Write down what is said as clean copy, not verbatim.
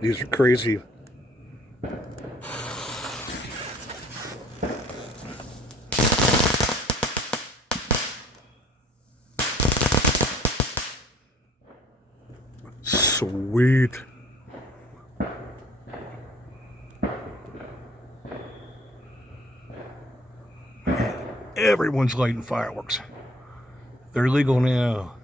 These are crazy. Sweet. Everyone's lighting fireworks. They're legal now.